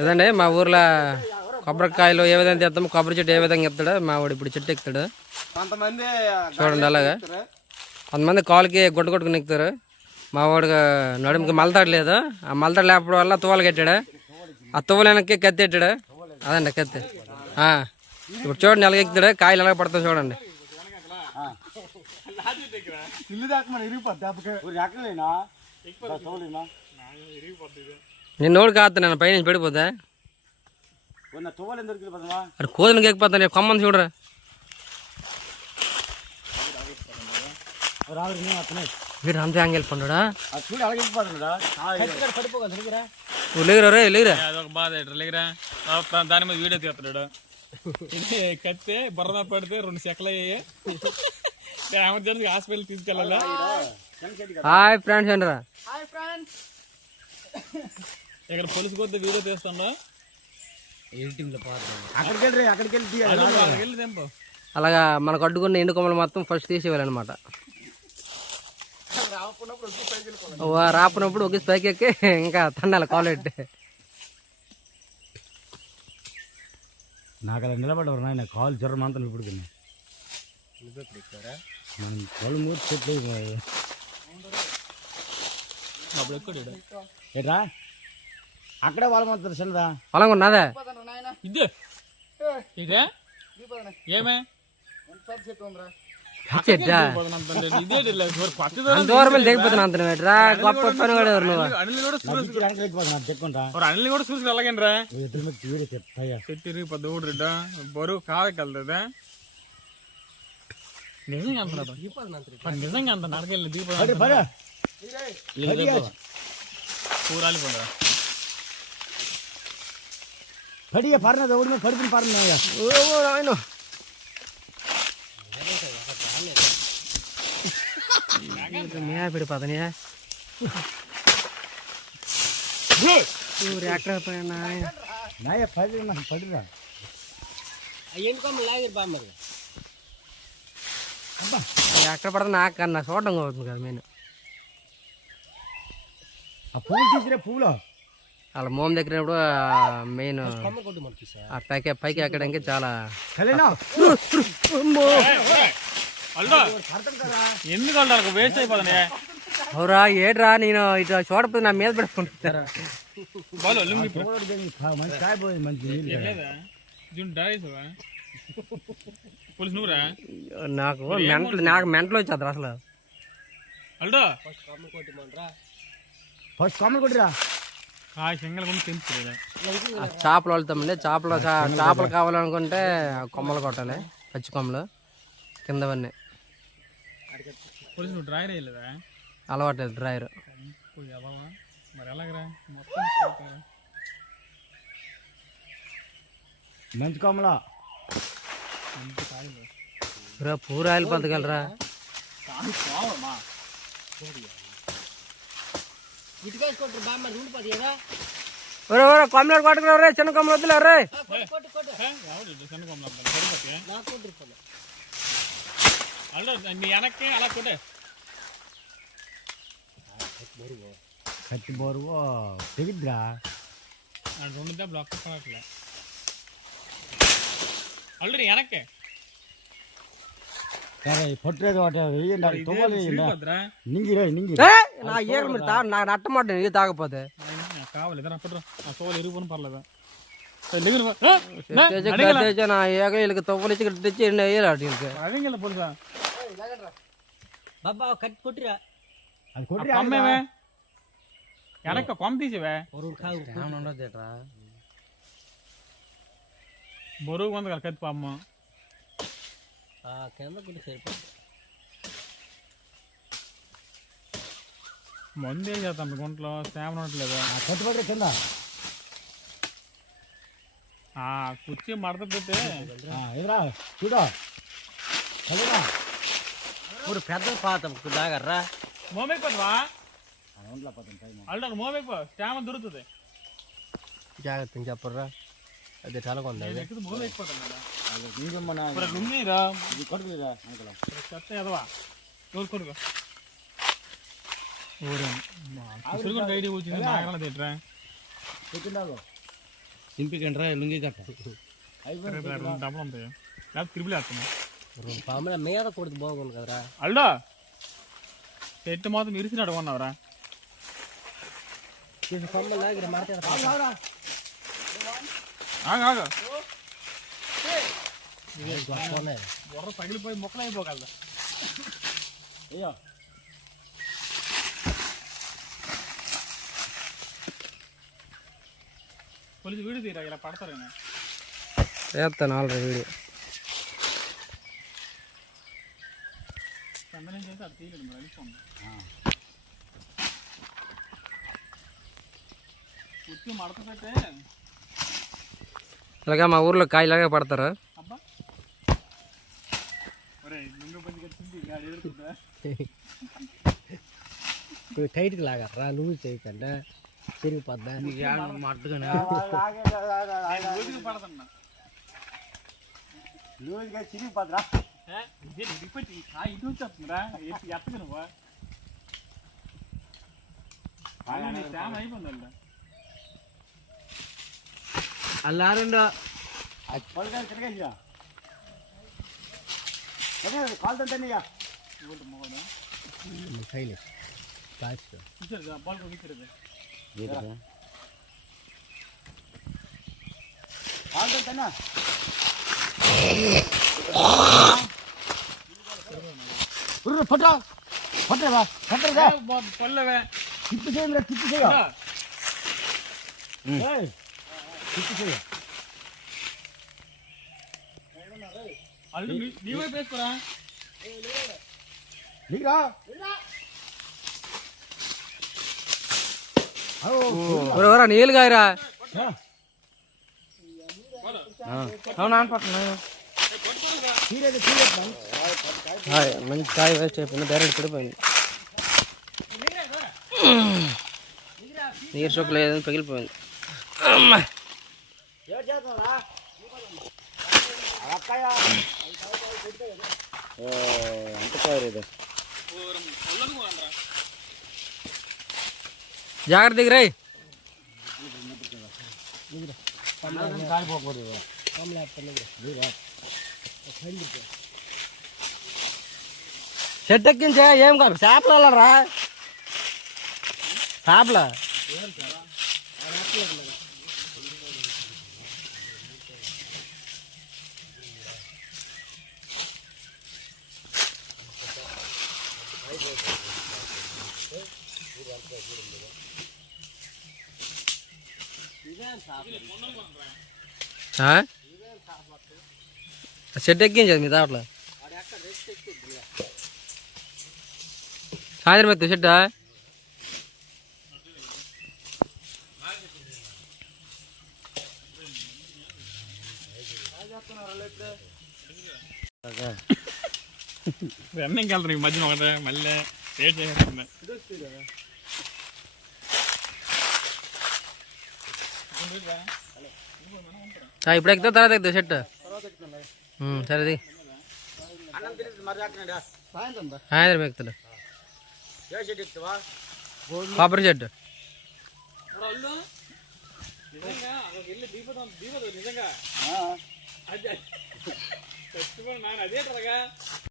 ఇదండి మా ఊర్లో కొబ్బరికాయలు ఏ విధంగా తెస్తాము, కొబ్బరి చెట్టు ఏ విధంగా ఎత్తాడు మా వాడు ఇప్పుడు చెట్టు ఎక్కుతాడు చూడండి. అలాగా కొంతమంది కాలుకి గుడ్డ కొట్టుకుని ఎక్కుతారు. మా వాడికి నడుముకి మలతాడు లేదు, ఆ మలతాడు లేకపోవడం వల్ల తువ్వలు కట్టాడు. ఆ తువ్వలు వెనక్కి కత్తి ఎట్టాడు. అదండి కత్తి. ఇప్పుడు చూడండి ఎలాగ ఎక్కుతాడు, కాయలు ఎలాగ పడతాయి చూడండి. నేను నోడు కాస్తా, నేను పైన పడిపోతా అది కోదనికి ఎక్కిపోతాను. కొమ్మని చూడరా. వీడు అంతే యాంగిల్ పండుడా లేదురా రే లేదురా. దాని మీద వీడియో తీస్తున్నాడు. కత్తే బుర్ర పడితే 2 సెకలు అయ్యాయి. ఎమర్జెన్సీ హాస్పిటల్ తీసుకెళ్ళాలా. హాయ్ ఫ్రెండ్స్ అంటారా. ఇక్కడ పోలీసు కొద్ది వీడియో తీస్తుండో అలాగా మనకు అడ్డుకున్న ఎండు కొమ్మలు మొత్తం ఫస్ట్ తీసేయాలన్నమాట. రాపునప్పుడు ఒక పైకి ఎక్కి ఇంకా తన్నాలి కాలేట్. నాకు అలా నిలబడవరు నాయన, కాలు జ్వరం మాత్రం ఇప్పుడు మనం కళ్ళు మూడు చెట్లు ఏట్రా అక్కడే వాళ్ళ మాత్రం చిన్నదా పొలం ఉన్నదా ఇదే ఇదే ఏమే దూరం దిగిపోతున్నా అంతరా గొప్ప పని కూడా అనిల్ కూడా చూసి వెళ్ళగండ్రా చెట్టు ఊడ్రిడ్డా బరువు కాదకెళ్తుందా. నిజంగా నిజంగా అంత నడకెళ్ళి దీపాలి పోరా పడిగా పర్లేదు ఎవరి పడుకుని పర్లేదు. పడిపోతానే ఎక్కడ పడినా పడిరా ఎక్కడ పడతా నాకు కన్నా చూడడం అవుతుంది కదా. నేను ఆ పువ్వులు తీసిరే పువ్వులో వాళ్ళ మోమ దగ్గర మెయిన్ ఆ పైకి ఎక్కడానికి చాలా ఎందుకు వేస్ట్ అయిపోతుంది. అవురా ఏడ్రా నేను ఇట్లా చూడపోతే నా మీద పెట్టుకుంటారా. నాకు మెంటలు వచ్చేది అసలు. ఫస్ట్ కొమ్మలు కొట్టిరా చేపలు వెళ్తామండి. చేపలు కావాలనుకుంటే కొమ్మలు కొట్టాలి, పచ్చి కొమ్మలు కిందవన్నీ. అలవాటు డ్రైవర్ మంచి కొమ్మలా పూరాయలు పంతగలరా. కొమ్మలు కొట్టుకురా రే, చిన్న కొమ్మలు వద్దులే రే. వెనక్కి అలా కొట్టే కత్తి బోరువో తెగిద్రా. రెండు బ్లాక్ ఆల్రెడీ వెనక్కి పొట్టలేదు నాకు నట్టమాట ఇది తాగపోతే కావాలి ఎరుగుపోను పర్లేదా. నా ఏగ తొవ్వలిచ్చి తెచ్చి కొట్టిరా వెనక కొమ్మ తీసేవే బరువు ఉంది కదా కత్తి అమ్మ మందు ఏం చేస్తాం గుంట్లో శ్యామం ఉండట్లేదు. కట్టుబడి కింద కుర్చీ మడత పెట్టి ఎదురా చూడా ఇప్పుడు పెద్ద పాత దాగర్రా మోమెక్పోతావా అల్లు మోమెక్పో శ్యామం దొరుకుతుంది. జాగ్రత్త చెప్పర్రా, అది చాలా కొందా పెట్టినావు చింపికండ్రా లుంగి కట్ట అయిపోయింది రెండు డబ్బులు ఉంటాయి లేకపోతే త్రిపుల్ వేస్తున్నా పాముల మీద కొడుతు బాగుంది కదరా అల్లా చెట్టు మాత్రం ఇరిసినట్టు కొన్నావురా ఆగా బుర్ర పగిలిపోయి మొక్కలు అయిపోగలదా అయ్యో పోలీసు వీడియో తీరా ఇలా పడతారేనా చేస్తాను ఆల్రెడీ వీడియో చందనం చేస్తే అది తీయలేదు మరి వెళ్ళిపోండి ఉత్తి మడత పెట్టే ఇలాగా మా ఊర్లో కాయ ఇలాగే పడతారు అబ్బా ఒరే ముందు పని కట్టింది గాడి ఎదురుకుంటా టైట్కి లాగరా లూజ్ చేయకుండా తిరిగిపోద్దా మట్టుకుని పడతన్నా లూజ్గా చిరిగిపోద్రా రిపీట్ ఇటు వచ్చేస్తుందిరా ఎత్తగా నువ్వు శ్యామ్ అయిపోయింది అల్లారుండో పొలకాయలు తిరగేసిరా కాలుతో తన్నయ్యా మొగడు కైలే చూసారు బాల్ కొనిచ్చారు కాలుతో తన్నా పట్టరా పట్టరా పట్టరా పొల్లవే తిప్పు చేయండి తిప్పు చేయ తిప్పు చేయ అల్లు నీవే వేసుకోరా నీరా నీళ్ళు కాయరా అవునా మంచి కాయ వేస్ట్ అయిపోయింది డైరెక్ట్ పడిపోయింది నీరు చొక్క లేదని పగిలిపోయింది జాగ్రత్త దిగరా చెట్టు ఎక్కించే ఏం కాదు చేపలు వెళ్ళరా చేపల చెట్టు ఎక్కించదు మీ దాంట్లో సాయంత్రం ఎత్తు చెట్టు రన్నింగ్కి వెళ్తారు ఈ మధ్యన ఒకటే మళ్ళీ వెయిట్ చేసేస్తుంది ఇప్పుడు ఎక్కుతా తర్వాత ఎక్కుతా చెట్టు సరేది సాయంత్రం ఎక్కుతాడు కొబ్బరి చెట్టు నిజంగా వెళ్ళి దీపదు నిజంగా అది చచ్చిపోయిన నాన్న అదే